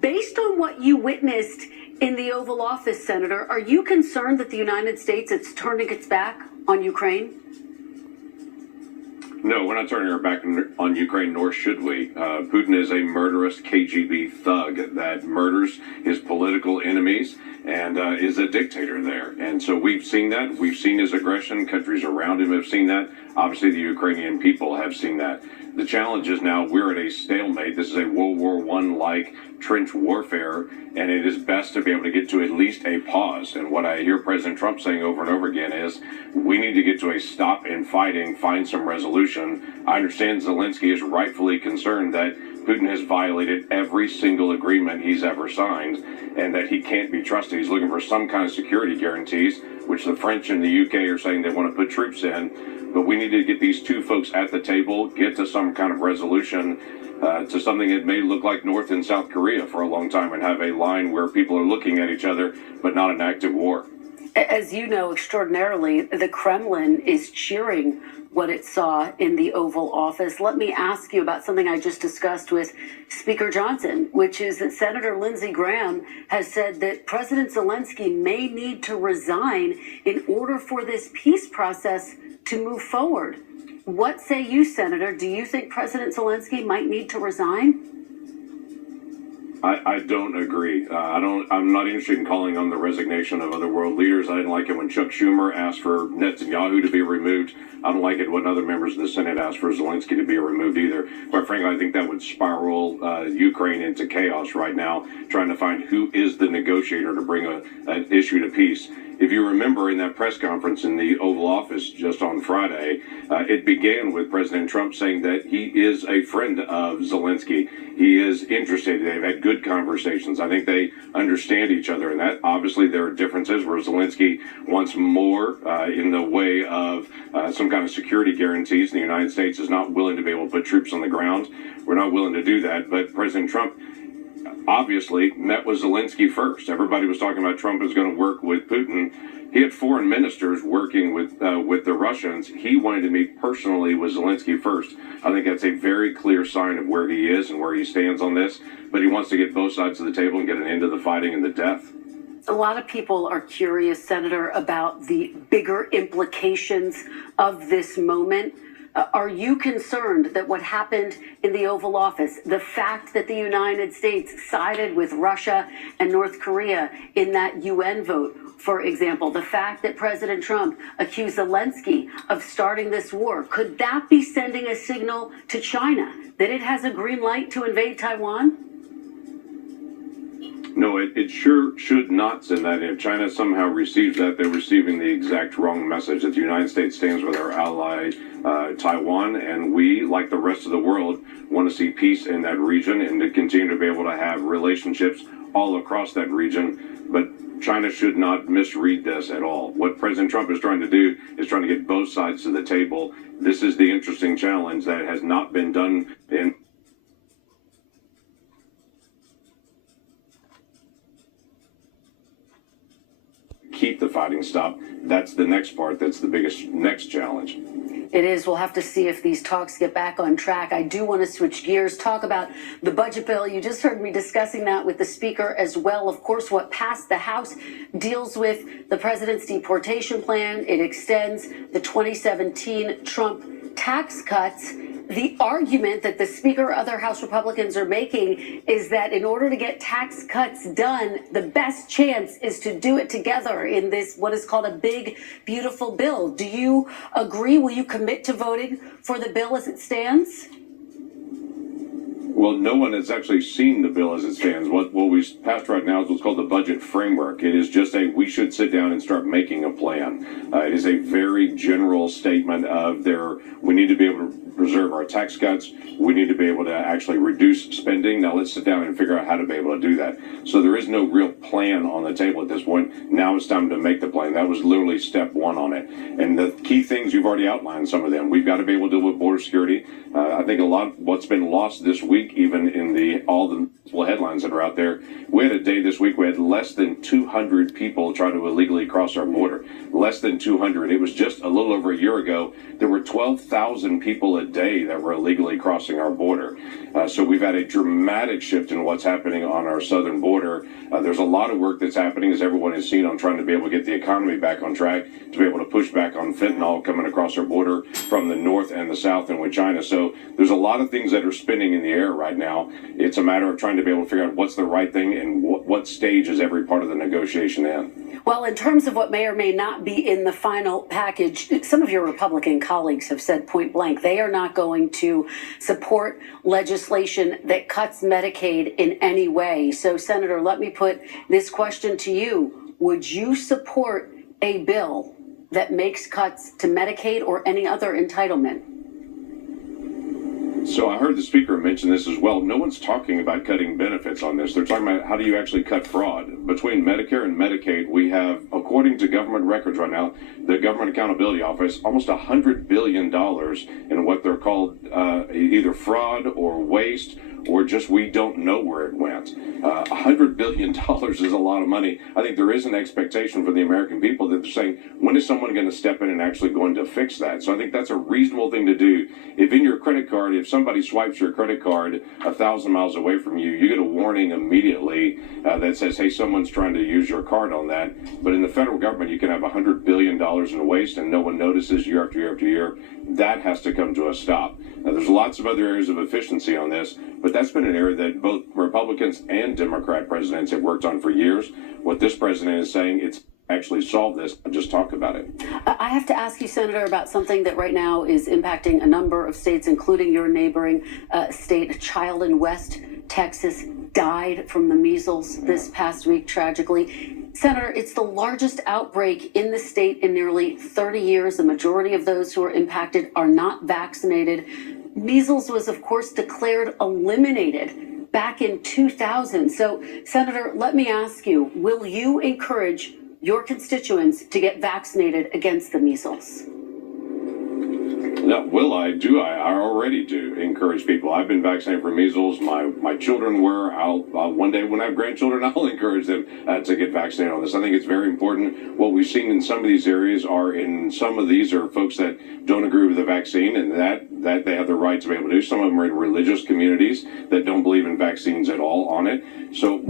Based on what you witnessed in the Oval Office, Senator, are you concerned that the United States is turning its back on Ukraine? No, we're not turning our back on Ukraine, nor should we. Putin is a murderous KGB thug that murders his political enemies and is a dictator there. And so we've seen that. We've seen his aggression. Countries around him have seen that. Obviously, the Ukrainian people have seen that. The challenge is now we're at a stalemate. This is a World War I-like trench warfare, and it is best to be able to get to at least a pause. And what I hear President Trump saying over and over again is we need to get to a stop in fighting, find some resolution. I understand Zelensky is rightfully concerned that Putin has violated every single agreement he's ever signed and that he can't be trusted. He's looking for some kind of security guarantees, which the French and the UK are saying they want to put troops in. But we need to get these two folks at the table, get to some kind of resolution to something that may look like North and South Korea for a long time and have a line where people are looking at each other, but not an active war. As you know extraordinarily, the Kremlin is cheering what it saw in the Oval Office. Let me ask you about something I just discussed with Speaker Johnson, which is that Senator Lindsey Graham has said that President Zelensky may need to resign in order for this peace process to move forward. What say you, Senator? Do you think President Zelensky might need to resign? I don't agree. I'm not interested in calling on the resignation of other world leaders. I didn't like it when Chuck Schumer asked for Netanyahu to be removed. I don't like it when other members of the Senate asked for Zelensky to be removed either. Quite frankly, I think that would spiral Ukraine into chaos right now, trying to find who is the negotiator to bring an issue to peace. If you remember in that press conference in the Oval Office just on Friday, it began with President Trump saying that he is a friend of Zelensky. He is interested. They've had good conversations. I think they understand each other, and that obviously there are differences where Zelensky wants more in the way of some kind of security guarantees. The United States is not willing to be able to put troops on the ground. We're not willing to do that, but President Trump obviously met with Zelensky first. Everybody was talking about Trump is going to work with Putin. He had foreign ministers working with the Russians. He wanted to meet personally with Zelensky first. I think that's a very clear sign of where he is and where he stands on this. But he wants to get both sides of the table and get an end to the fighting and the death. A lot of people are curious, Senator, about the bigger implications of this moment. Are you concerned that what happened in the Oval Office, the fact that the United States sided with Russia and North Korea in that UN vote, for example, the fact that President Trump accused Zelensky of starting this war, could that be sending a signal to China that it has a green light to invade Taiwan? No, it sure should not send that. If China somehow receives that, they're receiving the exact wrong message, that the United States stands with our ally Taiwan, and we, like the rest of the world, want to see peace in that region and to continue to be able to have relationships all across that region. But China should not misread this at all. What President Trump is trying to do is trying to get both sides to the table. This is the interesting challenge that has not been done in keep the fighting stopped. That's the next part. That's the biggest next challenge. It is. We'll have to see if these talks get back on track. I do want to switch gears, talk about the budget bill. You just heard me discussing that with the speaker as well. Of course, what passed the House deals with the president's deportation plan. It extends the 2017 Trump tax cuts. The argument that the speaker or other House Republicans are making is that in order to get tax cuts done, the best chance is to do it together in this, what is called a big, beautiful bill. Do you agree? Will you commit to voting for the bill as it stands? Well, no one has actually seen the bill as it stands. What we passed right now is what's called the budget framework. It is just we should sit down and start making a plan. It is a very general statement of we need to be able to preserve our tax cuts. We need to be able to actually reduce spending. Now let's sit down and figure out how to be able to do that. So there is no real plan on the table at this point. Now it's time to make the plan. That was literally step one on it. And the key things, you've already outlined some of them. We've got to be able to deal with border security. I think a lot of what's been lost this week week, even in all the headlines that are out there. We had a day this week, we had less than 200 people try to illegally cross our border. Less than 200. It was just a little over a year ago. There were 12,000 people a day that were illegally crossing our border. So we've had a dramatic shift in what's happening on our southern border. There's a lot of work that's happening, as everyone has seen, on trying to be able to get the economy back on track, to be able to push back on fentanyl coming across our border from the north and the south and with China. So there's a lot of things that are spinning in the air right now. It's a matter of trying to be able to figure out what's the right thing and what stage is every part of the negotiation in. Well, in terms of what may or may not be in the final package, some of your Republican colleagues have said point blank they are not going to support legislation that cuts Medicaid in any way. So, Senator, let me put this question to you. Would you support a bill that makes cuts to Medicaid or any other entitlement? So I heard the speaker mention this as well. No one's talking about cutting benefits on this. They're talking about how do you actually cut fraud. Between Medicare and Medicaid, we have, according to government records right now, the Government Accountability Office, almost $100 billion in what they're called either fraud or waste, or just we don't know where it went. $100 billion is a lot of money. I think there is an expectation for the American people that they're saying, when is someone going to step in and actually going to fix that? So I think that's a reasonable thing to do. If in your credit card, if somebody swipes your credit card 1,000 miles away from you, you get a warning immediately that says, hey, someone's trying to use your card on that. But in the federal government, you can have $100 billion in waste and no one notices year after year after year. That has to come to a stop. Now, there's lots of other areas of efficiency on this, but that's been an area that both Republicans and Democrat presidents have worked on for years. What this president is saying, it's actually solve this, just talk about it. I have to ask you, Senator, about something that right now is impacting a number of states, including your neighboring state. A child in West Texas died from the measles this past week, tragically. Senator, it's the largest outbreak in the state in nearly 30 years. The majority of those who are impacted are not vaccinated. Measles was, of course, declared eliminated back in 2000. So, Senator, let me ask you, will you encourage your constituents to get vaccinated against the measles? No, will I? Do I? I already do encourage people. I've been vaccinated for measles. My children were. I'll one day when I have grandchildren, I'll encourage them to get vaccinated on this. I think it's very important. What we've seen in some of these areas are folks that don't agree with the vaccine, and that they have the right to be able to do. Some of them are in religious communities that don't believe in vaccines at all on it. So